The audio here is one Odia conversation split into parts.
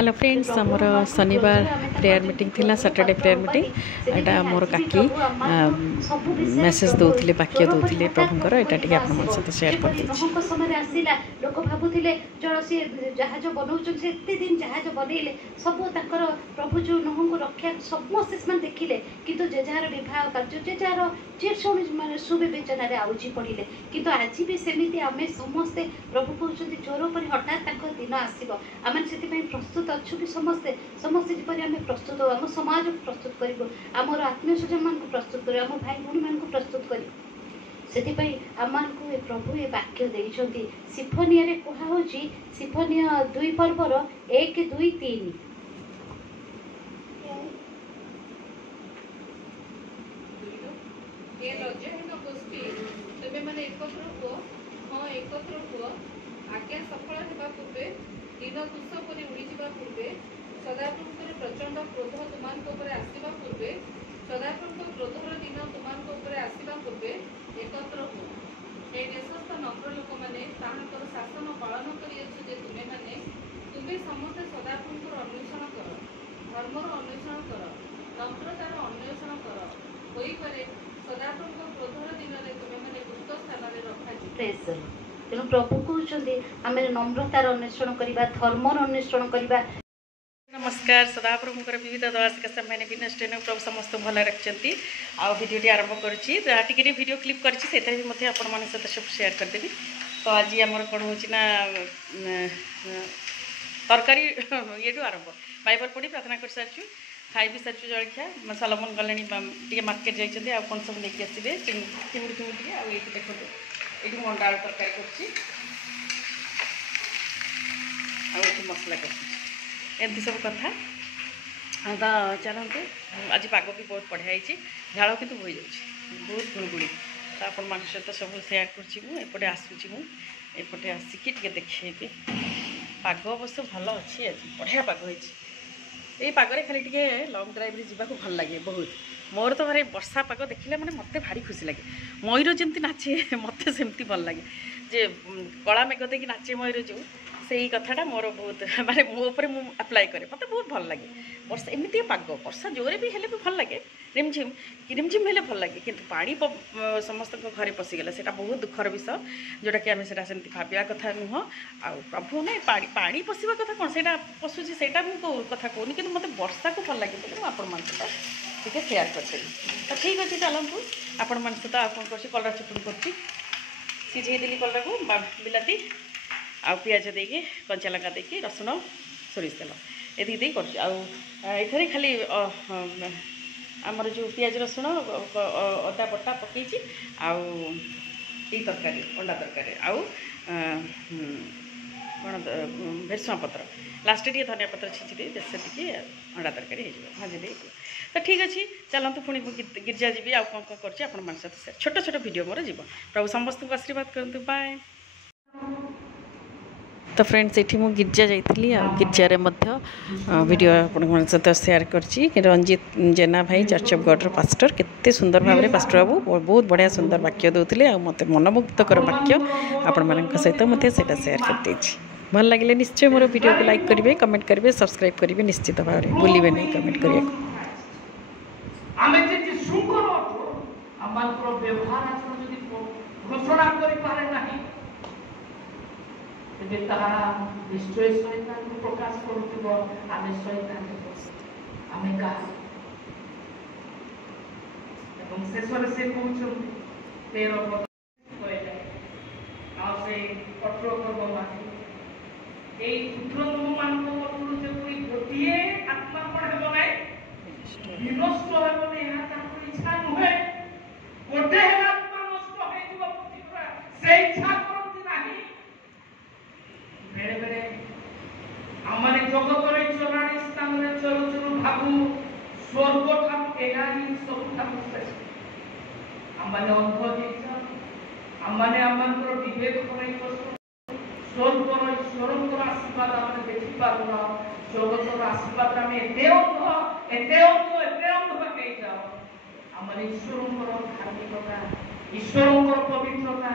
हेलो फ्रेंड्स आमर शनिवार प्रेयर मीटिंग थिला सैटरडे प्रेयर मीटिंग एटा मोर काकी मेसेज दौले वाक्य दौले प्रभुंर यहाँ टे आप सहित शेयर कर समय आसला लोक भावुले सी जहाज बनाऊे दिन जहाज बनइले सब प्रभु जो नोह को रक्षा समस्ते से देखिले किंतु जे जार विवाह कार्य जे जार जे माने सुविवेचन आउची पड़े किंतु आज भी सेमती आम समस्ते प्रभु कहते चोर पर हठात दिन आसो आम से प्रस्तुत अच्छु कि समस्ते समस्ते जपरी आम प्रस्तुत आम समाज को प्रस्तुत करूँ आमर आत्मीय स्वजन मान प्रस्तुत करूँ आम भाई भूणी मान प्रस्तुत करूँ से आम प्रभु ये वाक्य देते सिफोनिया रे कहा सिफोनिया 2 पर्वर 1 2 3 आज्ञा सफल होगा पूर्वे दिन तुष परी उड़ीजा पूर्वे सदाप्रभुଙ୍କର प्रचंड क्रोध तुम आसवा पूर्वे सदाप्रभु क्रोधर दिन तुम आसवा पूर्वे एकत्र हो हे देशस्थ नम्र लोक मैंने शासन पालन कर तुम्हें समस्ते सदाप्रभुर अन्वेषण कर धर्मर अन्वेषण कर नम्रतार अन्वेषण कर होईपरे सदाप्रभु क्रोधर दिन में तुम्हें गुप्त स्थान रखा तेणु प्रभु कहते आम नम्रतार अन्वेषण करवा धर्मर अन्वेषण करवा। नमस्कार सदाप्रभुंर विविध दर्शक समय विनष्टेन प्रभु समस्त भल रखिंट आउ भिडटी आरंभ करुच्ची टे वीडियो क्लिप कर सहित सब शेयर करदेवी। तो आज आमर कौन हो तरकारी ये आरंभ बाइबल पढ़ी प्रार्थना कर सारी खाई भी सारी जलखिया सलमन गले मार्केट जाइए आ कौन सब लेकिन आसवे चिमुड़ी चिमुड़ी आ देखो ये मंडा आलू तरकारी कर मसला कर सब कथा तो चलते आज पाग भी बहुत बढ़िया होती झाड़ कि बोई जाऊँगी बहुत गुड़गुड़ी तो आपण मान सहित सब सेयार करपटे आसूँ मुझे आसिकी देखेबी पाग अवश्य भल अच्छी आज बढ़िया पाग होती ये पागरे खाली टे लंग ड्राइव जावाक भल लगे बहुत मोर तो भारी वर्षा पाग देखिले मैंने मत भारी खुशी लगे मयूर जमी नाचे मत सेमती भल लगे जे कला मेघ देकी नाचे मयूर जो से कथाटा मोर बहुत माने मो ऊपर मु अप्लाई करे मत बहुत भल लगे वर्षा एमती पाग वर्षा जोरे भी हेले भी भल लगे रिमझिम हेले भल लगे किंतु पानी समस्त घरे पशिगला से बहुत दुखर विषय जोटा कि आम से भाविया कथा नुह आ प्रभु ना पानी पशिवा कथा कौन से पशुची से कथा कहूनी कि मत वर्षा को भल लगे बोले आपण मान सहित टे सेयार करदेवी। तो ठीक अच्छे चलतु आपण मान सहित आ कौन कर कलरा चुपुड़ी कर सीझेदेली कलरा को बिलाती आ पिज देकी कंचा लंका देकी रसुण सोरिष तेल ये कर खाली आमर जो पिज रसुण अदा बटा पकई तरकारी अंडा तरकारी आउ कौन भेरसुआ पत्र लास्ट टे धनिया पत्र छिंची से अंडा तरकारी हो भाजी दे। तो ठीक अच्छे चलतु पुणी गिरजा जी आउ कौन कौन कर छोट छोट भिड मोर जीव प्रभु समस्त को आशीर्वाद करूँ बाय। तो फ्रेंड्स ये मुझे गिरजा जाइली गिरजार वीडियो आप सहित सेयार कर रंजित जेना भाई चर्च ऑफ गॉड पास्टर केते सुंदर भाव में पास्टर बाबू बहुत बढ़िया सुंदर वाक्य दौले मत मनमुग्धकर वाक्य आपण सहित मत सेयार कर भल लगे निश्चय मोर वीडियो को लाइक करेंगे कमेंट करेंगे सब्सक्राइब करेंगे निश्चित भाव में भूलिए नहीं कमेंट करिए। निश्चय शैतान को प्रकाश करुवा आम शैतान आम का शेष से कहते 13 पद क्षुद्रतम मान गोटे आत्मा कौन हो विनष्ट हो इच्छा नुहे गोटे आत्मा नष्ट से इच्छा करती ना बेले बेले आम जगत चराणी स्थान में चरु चरु भावु स्वर्ग ठाकु एही सब ठाकु श्रेष्ठ आम अंध आम विवेक स्वर्गर ईश्वर आशीर्वाद आम देखी पार जगतर आशीर्वाद आम एते अंध जाओ आम ईश्वर धार्मिकता ईश्वर पवित्रता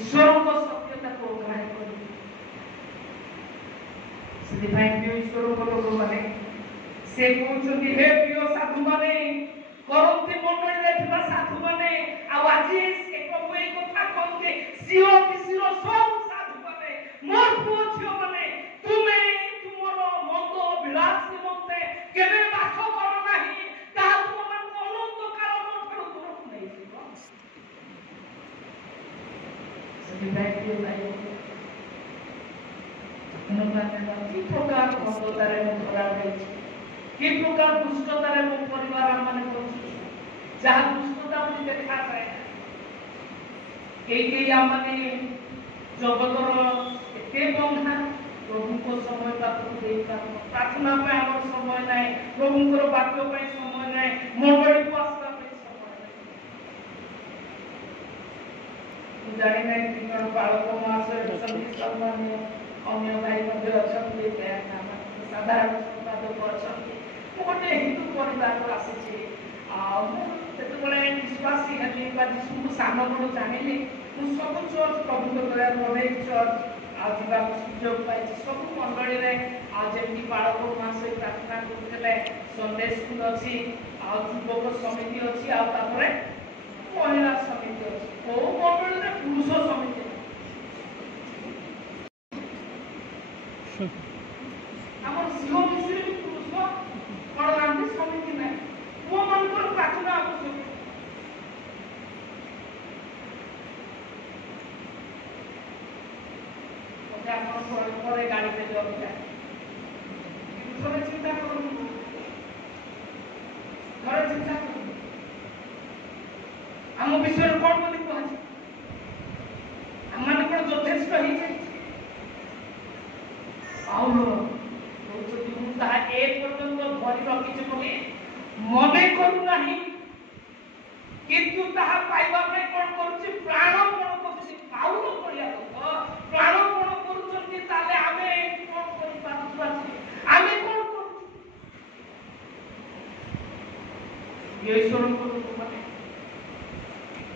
ईश्वर सत्यता को ग्रहण कर ସେଥିପାଇଁ ପ୍ରିୟ ଈଶ୍ୱରଙ୍କ ଲୋକମାନେ ସେ କହୁଛନ୍ତି ହେ ପ୍ରିୟ ସାଧୁମାନେ କରନ୍ତି ମଣ୍ଡଳୀରେ ଥିବା ସାଧୁମାନେ ଆଉ ଆଜି ସେ ପ୍ରଭୁ ଏଇ କଥା କହନ୍ତି ସିଓ ବିସିର ସବୁ ସାଧୁମାନେ ମୋର ପୁଅ ଝିଅମାନେ ତୁମେ ତୁମର ମନ୍ଦ ବିଳାସ ନିମନ୍ତେ କେବେ ବାସ କର ନାହିଁ ତାହା ତୁମମାନଙ୍କୁ ଅନନ୍ତ କାଳଠାରୁ ଦୂରକୁ ନେଇଯିବ। ସେଥିପାଇଁ ପ୍ରିୟ ଭାଇ କି ପ୍ରକାର ମନ୍ଦତାରେ ମୁଁ ଧରା ରହିଛି, କି ପ୍ରକାର ଦୁଷ୍ଟତାରେ ମୋ ପରିବାର ମାନେ ବଞ୍ଚୁଛୁ, ଯାହା ଦୁଷ୍ଟତା ବୋଲି ଦେଖାଯାଏ କେହି ଆମମାନେ ଜଗତର ଏତେ ବନ୍ଧା ପ୍ରଭୁଙ୍କ ସମୟ ପାଖକୁ ଦେଇପାରୁନ, ପ୍ରାର୍ଥନା ପାଇଁ ଆମର ସମୟ ନାହିଁ, ପ୍ରଭୁଙ୍କର ବାକ୍ୟ ପାଇଁ ସମୟ ନାହିଁ, ମଣ୍ଡଳୀକୁ ଆସିବା ପାଇଁ ସମୟ ନାହିଁ। ମୁଁ ଜାଣି ନାହିଁ କି ଜଣ ବାଳକ ମହାଶୟ ଅଛନ୍ତି, ସମ୍ମାନୀୟ ଅନ୍ୟ ଭାଇ ମଧ୍ୟ ଅଛନ୍ତି, ସାଧାରଣ ସମ୍ପାଦକ ଅଛନ୍ତି। ମୁଁ ଗୋଟେ ହିନ୍ଦୁ ପରିବାରରୁ ଆସିଛି ଆଉ ମୁଁ ଯେତେବେଳେ ବିଶ୍ୱାସୀ ହେଲି ବା ଯୀଶୁଙ୍କୁ ସାନ ବଡ଼ ଜାଣିଲି ମୁଁ ସବୁ ଚର୍ଚ୍ଚ ପ୍ରଭୁଙ୍କ ଦ୍ୱାରା ନଭେଲ ଚର୍ଚ୍ଚ ଆଉ ଯିବାକୁ ସୁଯୋଗ ପାଇଛି। ସବୁ ମଣ୍ଡଳୀରେ ଆଉ ଯେମିତି ବାଳକ ମାସ ପ୍ରାର୍ଥନା କରୁଥିଲେ, ସଣ୍ଡେ ସ୍କୁଲ ଅଛି ଆଉ ଯୁବକ ସମିତି ଅଛି ଆଉ ତାପରେ ମହିଳା ସମିତି ଅଛି। କୋଉ ମଣ୍ଡଳୀରେ ପୁରୁଷ ସମିତି ଆମର ଝିଅ ମିଶିରେ ବି ପୁରୁଷ କଣ ନାହାନ୍ତି, ସମିତି ନାହିଁ। ପୁଅ ମାନଙ୍କର ପ୍ରାର୍ଥନା ଆବଶ୍ୟକ। ଆପଣ ପରେ ଗାଡ଼ି ପେ ଯାଉଥିଲେ ଥରେ ଚିନ୍ତା କରନ୍ତୁ, ଥରେ ଚିନ୍ତା କରନ୍ତୁ ଆମ ବିଷୟରେ କଣ ବୋଲି କୁହାଯିବ? ଆମମାନେ କଣ ଯଥେଷ୍ଟ ହେଇଯାଇଛି? ପାଉଲ କହୁଛନ୍ତି ମୁଁ ତାହା ଏ ପର୍ଯ୍ୟନ୍ତ ଧରି ରଖିଛି ବୋଲି ମନେ କରୁନାହିଁ, କିନ୍ତୁ ତାହା ପାଇବା ପାଇଁ କଣ କରୁଛି? ପ୍ରାଣପଣ କରୁଛି। ପାଉଲ କରିବା ଲୋକ ପ୍ରାଣପଣ କରୁଛନ୍ତି, ତାହେଲେ ଆମେ କଣ କରିପାରୁଛୁ? ଆମେ କଣ କରୁଛୁ? ଈଶ୍ୱରଙ୍କ ଲୋକମାନେ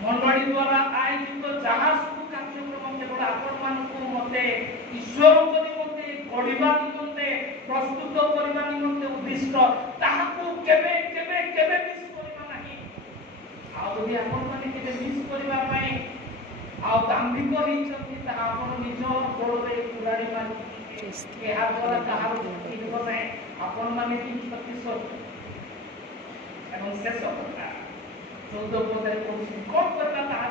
ମଣ୍ଡଳୀ ଦ୍ୱାରା ଆୟୋଜିତ ଯାହା ସବୁ କାର୍ଯ୍ୟକ୍ରମ କେବଳ ଆପଣମାନଙ୍କୁ ମତେ ଈଶ୍ୱରଙ୍କ ନିମନ୍ତେ ଗଢ଼ିବା ନିମନ୍ତେ ପ୍ରସ୍ତୁତ କରିବା ନିମନ୍ତେ ଉଦ୍ଦିଷ୍ଟ, ତାହାକୁ କେବେ କେବେ କେବେ ମିସ୍ କରିବା ନାହିଁ। ଆଉ ଯଦି ଆପଣମାନେ କେବେ ମିସ୍ କରିବା ପାଇଁ ଆଉ ଦାମ୍ଭିକ ହେଇଛନ୍ତି, ତାହା ଆପଣ ନିଜ ଗୋଡ଼ରେ କୁରାଡ଼ି ମାରିବେ। ଏହା ଦ୍ୱାରା କାହାର କ୍ଷତି ହେବ ନାହିଁ, ଆପଣମାନେ ବି କ୍ଷତି ସହିବେ। ଏବଂ ଶେଷ କଥା 14 ପଦରେ କହୁଛି କଣ କରିବା? ତାହା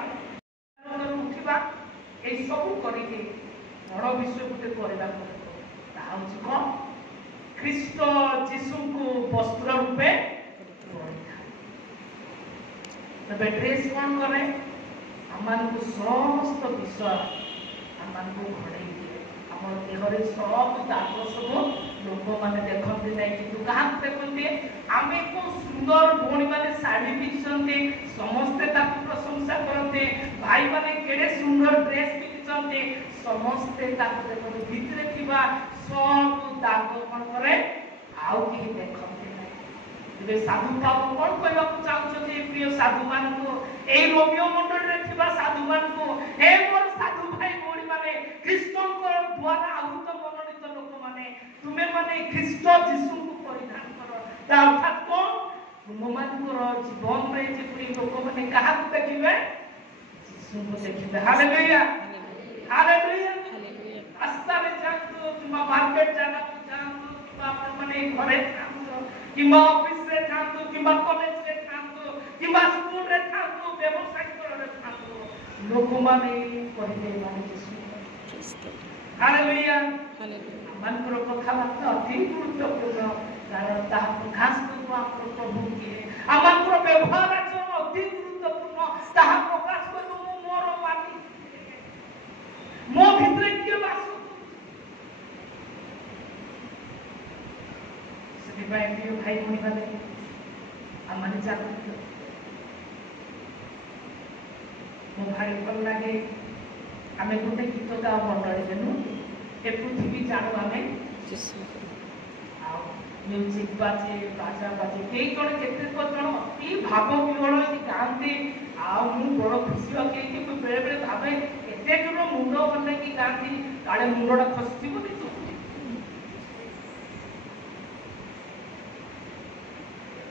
ଉଠିବା ଏଇ ସବୁ କରିକି ବଡ଼ ବିଷୟ ଗୋଟେ କରିବାକୁ ପଡ଼ିବ। ତାହା ହଉଛି କଣ? ଖ୍ରୀଷ୍ଟ ଯୀଶୁଙ୍କୁ ବସ୍ତ୍ର ରୂପେ ପରିଧାନ। ତେବେ ଡ୍ରେସ୍ କଣ କରେ? ଆମମାନଙ୍କୁ ସମସ୍ତ ବିଷୟ ଆମମାନଙ୍କୁ ଘୋଡ଼େଇ ଦିଏ। ଆମର ଦେହରେ ସବୁ ଦାଗ ସବୁ ଲୋକମାନେ ଦେଖନ୍ତି ନାହିଁ, କିନ୍ତୁ କାହାକୁ ଦେଖନ୍ତି? ଆମେ କୋଉ ସୁନ୍ଦର ଭଉଣୀମାନେ ଶାଢ଼ୀ ପିନ୍ଧିଛନ୍ତି, ସମସ୍ତେ ତାକୁ ପ୍ରଶଂସା କରନ୍ତି। ଭାଇମାନେ କେଡ଼େ ସୁନ୍ଦର ଡ୍ରେସ୍ ପିନ୍ଧିଛନ୍ତି, ସମସ୍ତେ ତାକୁ ଦେଖନ୍ତି। ଭିତରେ ଥିବା ସବୁ ଦାଗ କଣ କରେ? ଆଉ କେହି ଦେଖନ୍ତି ନାହିଁ। ଏବେ ସାଧୁ ବାବୁ କଣ କହିବାକୁ ଚାହୁଁଛନ୍ତି ପ୍ରିୟ ସାଧୁମାନଙ୍କୁ, ଏଇ ରୋମିଓ ମଣ୍ଡଳୀରେ ଥିବା ସାଧୁମାନଙ୍କୁ? ହେ ମୋର ସାଧୁ ଭାଇ ଭଉଣୀ ମାନେ, ଖ୍ରୀଷ୍ଟଙ୍କ ଦ୍ୱାରା ଆହୁତ ମନୋନୀତ ଲୋକମାନେ, ତୁମେ ମାନେ ଖ୍ରୀଷ୍ଟ ଯୀଶୁଙ୍କୁ ପରିଧାନ କର। ତା ଅର୍ଥାତ୍ କଣ? ତୁମମାନଙ୍କର ଜୀବନରେ ଯେପରି ଲୋକମାନେ କାହାକୁ ଦେଖିବେ? ଯୀଶୁଙ୍କୁ ଦେଖିବେ। Hallelujah, hallelujah. ରାସ୍ତାରେ ଯାଆନ୍ତୁ କିମ୍ବା ମାର୍କେଟ ଜାଗାକୁ ଯାଆନ୍ତୁ କିମ୍ବା ଆପଣମାନେ ଘରେ ଥାଆନ୍ତୁ କିମ୍ବା ଅଫିସରେ ଥାଆନ୍ତୁ କିମ୍ବା କଲେଜରେ ଥାଆନ୍ତୁ କିମ୍ବା ସ୍କୁଲରେ ଥାଆନ୍ତୁ, ବ୍ୟବସାୟ ସ୍ଥଳରେ ଥାଆନ୍ତୁ, ଲୋକମାନେ କହିବେ ମାନେ ଯୀଶୁ। ହାଲେଲୁୟା। ଆମମାନଙ୍କର କଥାବାର୍ତ୍ତା ଅତି ଗୁରୁତ୍ୱପୂର୍ଣ୍ଣ, କାରଣ ତାହା ପ୍ରକାଶ କରିବ ଆମର ପ୍ରଭୁ କିଏ। ଆମମାନଙ୍କର ବ୍ୟବହାର ଆଚରଣ ଅତି ଗୁରୁତ୍ୱପୂର୍ଣ୍ଣ, ତାହା ପ୍ରକାଶ କରିବ ମୁଁ ମୋର ମାଲିକ, ମୋ ଭିତରେ କିଏ ବାସ କରୁଛି। ସେଥିପାଇଁ ପ୍ରିୟ ଭାଇ ଭଉଣୀମାନେ, ଆମମାନେ ଜାଗ୍ରତ। ମୋ ଭାରି ଭଲ ଲାଗେ, ଆମେ ଗୋଟେ ଗୀତ ଗାଉ ମଣ୍ଡଳୀରେ, ନୁହଁ ଏ ପୃଥିବୀ ଜାଣୁ ଆମେ ଆଉ ମ୍ୟୁଜିକ୍ ବାଜେ, ବାଜା ବାଜେ, କେହି ଜଣ କେତେକ ଜଣ ଅତି ଭାବ ବିହଳ ହେଇକି ଗାଆନ୍ତି। ଆଉ ମୁଁ ବଡ଼ ଖୁସି ହେଇକି ମୁଁ ବେଳେ ବେଳେ ଭାବେ ଏତେ ଜଣ ମୁଣ୍ଡ ବନେଇକି ଗାଆନ୍ତି, କାଳେ ମୁଣ୍ଡଟା ଖସିଯିବନି ତ।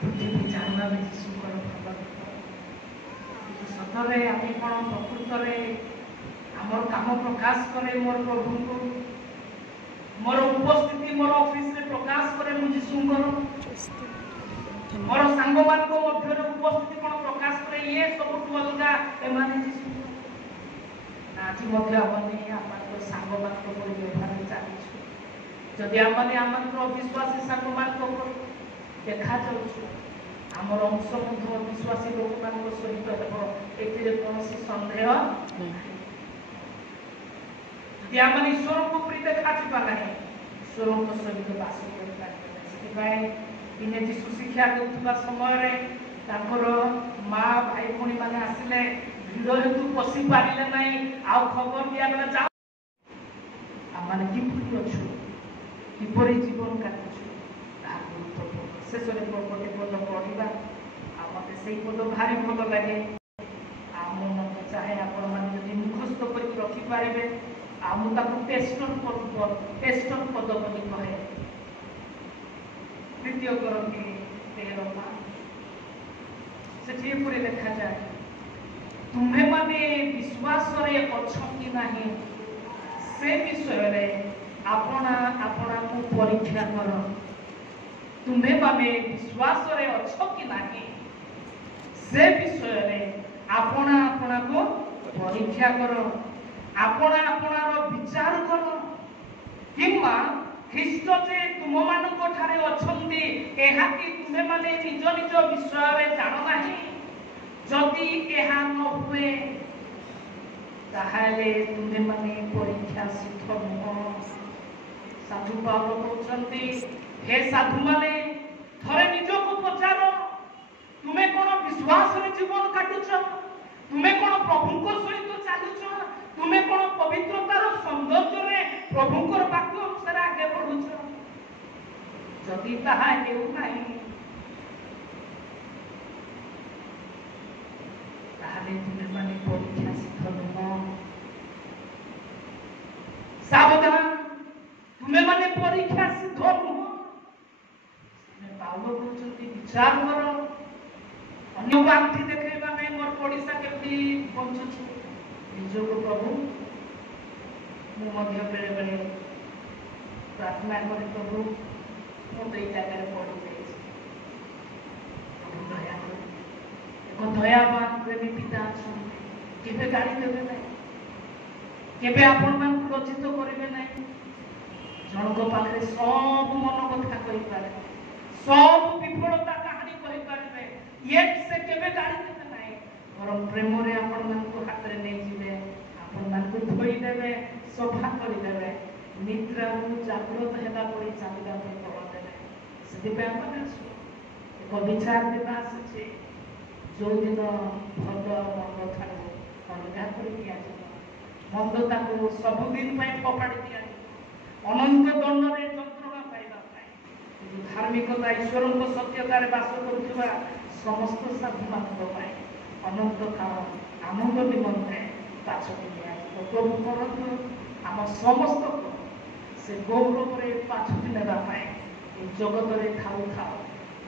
ପୃଥିବୀ ଜାଣିବା ଯୀଶୁଙ୍କର ଭଲ ସତରେ ଆମେ କ'ଣ ପ୍ରକୃତରେ ଆମର କାମ ପ୍ରକାଶ କରେ ମୋର ପ୍ରଭୁଙ୍କୁ ମୋର ଉପସ୍ଥିତି ମୋର ଅଫିସରେ ପ୍ରକାଶ କରେ ମୁଁ ଯୀଶୁଙ୍କର ମୋର ସାଙ୍ଗମାନଙ୍କ ମଧ୍ୟରେ ଉପସ୍ଥିତି କ'ଣ ପ୍ରକାଶ କରେ ଇଏ ସବୁଠୁ ଅଲଗା ଏମାନେ ଯୀଶୁଙ୍କର ଆଜି ମଧ୍ୟ ଆମେ ଆମର ସାଙ୍ଗମାନଙ୍କ ପରି ବ୍ୟବହାର ଚାଲିଛୁ ଯଦି ଆମେ ଆମର ଅବିଶ୍ୱାସୀ ସାଙ୍ଗମାନଙ୍କ ପରି ଦେଖାଯାଉଛୁ ଆମର ଅଂଶ ମଧ୍ୟ ବିଶ୍ୱାସୀ ଲୋକମାନଙ୍କ ସହିତ ହେବ ଏଥିରେ କୌଣସି ସନ୍ଦେହ ଯଦି ଆମେ ଈଶ୍ୱରଙ୍କ ପରି ଦେଖାଯିବା ନାହିଁ ଈଶ୍ୱରଙ୍କ ସହିତ ବାସ କରିପାରିବା ସେଥିପାଇଁ ଦିନେ ଯୀଶୁ ଶିକ୍ଷା ଦେଉଥିବା ସମୟରେ ତାଙ୍କର ମା ଭାଇ ଭଉଣୀମାନେ ଆସିଲେ ଭିଡ଼ ହେତୁ ପଶି ପାରିଲେ ନାହିଁ ଆଉ ଖବର ଦିଆଗଲା ଯାଅ ଆମେ କିପରି ଅଛୁ କିପରି ଜୀବନ କାଟୁଛୁ ତାହା ଗୁରୁତ୍ୱପୂର୍ଣ୍ଣ ଶେଷରେ ଗୋଟେ ପଦ ପଢ଼ିବା ଆଉ ମୋତେ ସେଇ ପଦ ଭାରି ଭଲ ଲାଗେ ଆଉ ମୁଁ ମଧ୍ୟ ଚାହେଁ ଆପଣମାନେ ଯଦି ମୁଖସ୍ଥ କରିକି ରଖିପାରିବେ ଆଉ ମୁଁ ତାକୁ ଟେଷ୍ଟର ପଦ ବୋଲି କହେ ଦ୍ୱିତୀୟ କରନ୍ତି 13 ସେଠି ଏପରି ଲେଖାଯାଏ ତୁମ୍ଭେମାନେ ବିଶ୍ୱାସରେ ଅଛ କି ନାହିଁ ସେ ବିଷୟରେ ଆପଣାକୁ ପରୀକ୍ଷା କର ତୁମ୍ଭେମାନେ ବିଶ୍ୱାସରେ ଅଛ କି ନାହିଁ ସେ ବିଷୟରେ ଆପଣାକୁ ପରୀକ୍ଷା କର ଆପଣାର ବିଚାର କର କିମ୍ବା ଖ୍ରୀଷ୍ଟ ଯେ ତୁମମାନଙ୍କ ଠାରେ ଅଛନ୍ତି ଏହା କି ତୁମେମାନେ ନିଜ ନିଜ ବିଷୟରେ ଜାଣ ନାହିଁ ଯଦି ଏହା ନ ହୁଏ ତାହେଲେ ତୁମେମାନେ ପରୀକ୍ଷା ସିଦ୍ଧ ନୁହଁ ସାଧୁ ପାଉଲ କହୁଛନ୍ତି ହେ ସାଧୁମାନେ ଥରେ ନିଜକୁ ପଚାର ତୁମେ କ'ଣ ବିଶ୍ୱାସରେ ଜୀବନ କାଟୁଛ ତୁମେ କ'ଣ ପ୍ରଭୁଙ୍କ ସହିତ ଚାଲୁଛ ତୁମେ କ'ଣ ପବିତ୍ରତାର ସୌନ୍ଦର୍ଯ୍ୟରେ ପ୍ରଭୁଙ୍କର ବାକ୍ୟ ଅନୁସାରେ ଆଗେ ବଢୁଛ ଯଦି ତାହା ହେଉନାହିଁ ତାହେଲେ ତୁମେମାନେ ପରୀକ୍ଷା ସିଦ୍ଧ ନୁହଁ ସାବଧାନ ତୁମେମାନେ ପରୀକ୍ଷା ସିଦ୍ଧ ନୁହଁ ପାଉଲ କହୁଛନ୍ତି ବିଚାର କର ଅନ୍ୟକୁ ଆଙ୍କି ଦେଖେଇବା ନାହିଁ ମୋର ପଡ଼ିଶା କେମିତି ବଞ୍ଚୁଛି ନିଜକୁ ପ୍ରଭୁ ମୁଁ ମଧ୍ୟ ବେଳେବେଳେ ପ୍ରାର୍ଥନା କରି ପ୍ରଭୁ ମୁଁ ତ ଏଇ ଜାଗାରେ ପଡ଼ିଯାଇଛି ପ୍ରଭୁ ଦୟା କର ଏକ ଦୟାବାନ ପ୍ରେମୀ ପିତା ଅଛନ୍ତି କେବେ ଗାଳି ଦେବେ ନାହିଁ କେବେ ଆପଣମାନଙ୍କୁ ଲଜ୍ଜିତ କରିବେ ନାହିଁ ଜଣଙ୍କ ପାଖରେ ସବୁ ମନ କଥା କହିପାରେ ସବୁ ବିଫଳତା କାହାଣୀ କହିପାରିବେ ସେ କେବେ ଗାଳି ଦେବେ ନାହିଁ ବରଂ ପ୍ରେମରେ ଆପଣମାନଙ୍କୁ ହାତରେ ନେଇଯିବେ ଆପଣମାନଙ୍କୁ ଧୋଇଦେବେ ସଫା କରିଦେବେ ନିଦ୍ରାରୁ ଜାଗ୍ରତ ହେଲା ପରି ଚାଲିବା ପାଇଁ ବଳ ଦେବେ ସେଥିପାଇଁ ଆମେ ଆସୁ ଏକ ବିଚାର ଦେବା ଆସୁଛି ଯେଉଁଦିନ ଭଲ ମନ୍ଦ ଠାରୁ ଅଲଗା କରି ଦିଆଯିବ ମନ୍ଦ ତାକୁ ସବୁଦିନ ପାଇଁ ଫୋପାଡ଼ି ଦିଆଯିବ ଅନନ୍ତ ଦଣ୍ଡରେ ଯନ୍ତ୍ରଣା ପାଇବା ପାଇଁ କିନ୍ତୁ ଧାର୍ମିକତା ଈଶ୍ୱରଙ୍କ ସତ୍ୟତାରେ ବାସ କରୁଥିବା ସମସ୍ତ ସାଧୁମାନଙ୍କ ପାଇଁ ଅନନ୍ତ କାଳ ଆନନ୍ଦ ନିମନ୍ତେ ପାଛୋଟି ଦିଆଯିବ ପ୍ରଭୁ କରନ୍ତୁ ଆମ ସମସ୍ତଙ୍କୁ ସେ ଗୌରବରେ ପାଛୋଟି ନେବା ପାଇଁ ଏ ଜଗତରେ ଥାଉ ଥାଉ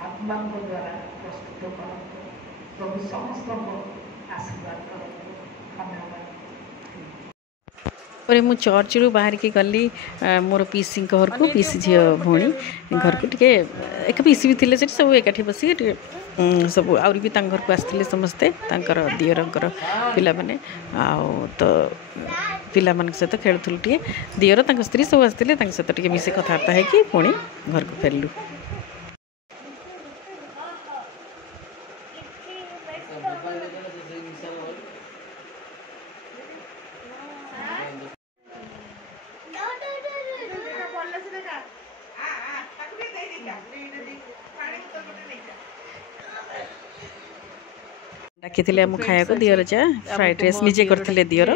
ଆତ୍ମାଙ୍କ ଦ୍ୱାରା ପ୍ରସ୍ତୁତ କରନ୍ତୁ ପ୍ରଭୁ ସମସ୍ତଙ୍କୁ ଆଶୀର୍ବାଦ କରନ୍ତୁ ଧନ୍ୟବାଦ ପରେ ମୁଁ ଚର୍ଚ୍ଚରୁ ବାହାରିକି ଗଲି ମୋର ପିସିଙ୍କ ଘରକୁ ପିସି ଝିଅ ଭଉଣୀ ଘରକୁ ଟିକେ ଏକ ପିସି ବି ଥିଲେ ସେଠି ସବୁ ଏକାଠି ବସିକି ଟିକେ ସବୁ ଆହୁରି ବି ତାଙ୍କ ଘରକୁ ଆସିଥିଲେ ସମସ୍ତେ ତାଙ୍କର ଦିଅରଙ୍କର ପିଲାମାନେ ଆଉ ତ ପିଲାମାନଙ୍କ ସହିତ ଖେଳୁଥିଲୁ ଟିକେ ଦିଅର ତାଙ୍କ ସ୍ତ୍ରୀ ସବୁ ଆସିଥିଲେ ତାଙ୍କ ସହିତ ଟିକେ ମିଶି କଥାବାର୍ତ୍ତା ହେଇକି ପୁଣି ଘରକୁ ଫେରିଲୁ ଡାକିଥିଲେ ଆମ ଖାଇବାକୁ ଦିଅର ଯା ଫ୍ରାଏଡ୍ ରାଇସ୍ ନିଜେ କରିଥିଲେ ଦିଅର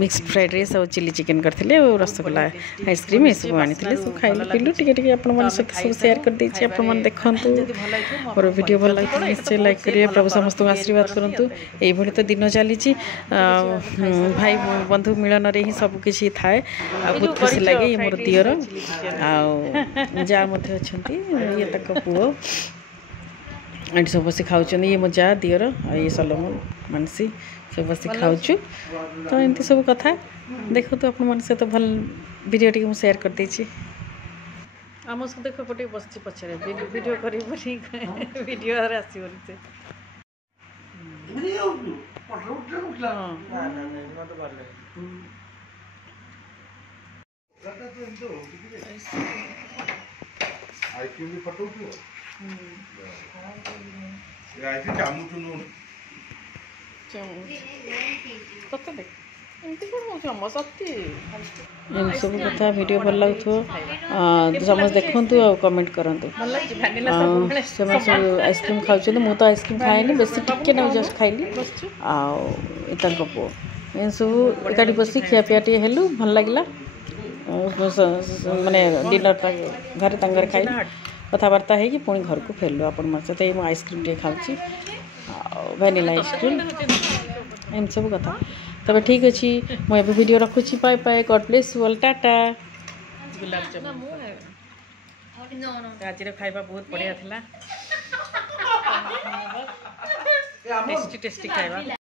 ମିକ୍ସଡ୍ ଫ୍ରାଏଡ୍ ରାଇସ୍ ଆଉ ଚିଲି ଚିକେନ୍ କରିଥିଲେ ଆଉ ରସଗୋଲା ଆଇସ୍କ୍ରିମ୍ ଏସବୁ ଆଣିଥିଲେ ସବୁ ଖାଇଲୁ ପିଇଲୁ ଟିକେ ଟିକେ ଆପଣମାନଙ୍କ ସହିତ ସବୁ ସେୟାର କରିଦେଇଛି ଆପଣମାନେ ଦେଖନ୍ତୁ ମୋର ଭିଡ଼ିଓ ଭଲ ଲାଗିଥିଲା ନିଶ୍ଚୟ ଲାଇକ୍ କରିବେ ପ୍ରଭୁ ସମସ୍ତଙ୍କୁ ଆଶୀର୍ବାଦ କରନ୍ତୁ ଏଇଭଳି ତ ଦିନ ଚାଲିଛି ଭାଇ ବନ୍ଧୁ ମିଳନରେ ହିଁ ସବୁକିଛି ଥାଏ ଆଉ ବହୁତ ଖୁସି ଲାଗେ ଇଏ ମୋର ଦିଅର ଆଉ ଯାହା ମଧ୍ୟ ଅଛନ୍ତି ଇଏ ତାଙ୍କ ପୁଅ एंड सब बस खाऊँ ये मो जा दियर ये सलोमन मानसी सब बस खाऊँ तो एमती सब कथा देखो तो अपन मन से तो भल वीडियो टी मुझे शेयर कर देछि आम सब देख पटे बस पछरे वीडियो करी वीडियो आसबनी से सब कथा वीडियो भल लगुव समस्त देखु आ कमेंट करूँ आइसक्रीम खाऊँ मुझे आइसक्रीम खाएनी बेस टिके ना जस्ट खाइली आँ पु ए सब एकाठी बस खियापिया टे हेलु भल लगे माने डिनर घर तांगर खाई कथबार्ता है पुणी घर को फेरलु आपण मन सहित ये आइसक्रीम टे खाऊँ वैनिला आइसक्रीम एम सब कथा तबे ठीक अच्छी मुझे वीडियो रखुची bye bye God bless you all tata gulab jamun आज खाइबा बहुत बढ़िया थिला टेस्टी टेस्टी खाइबा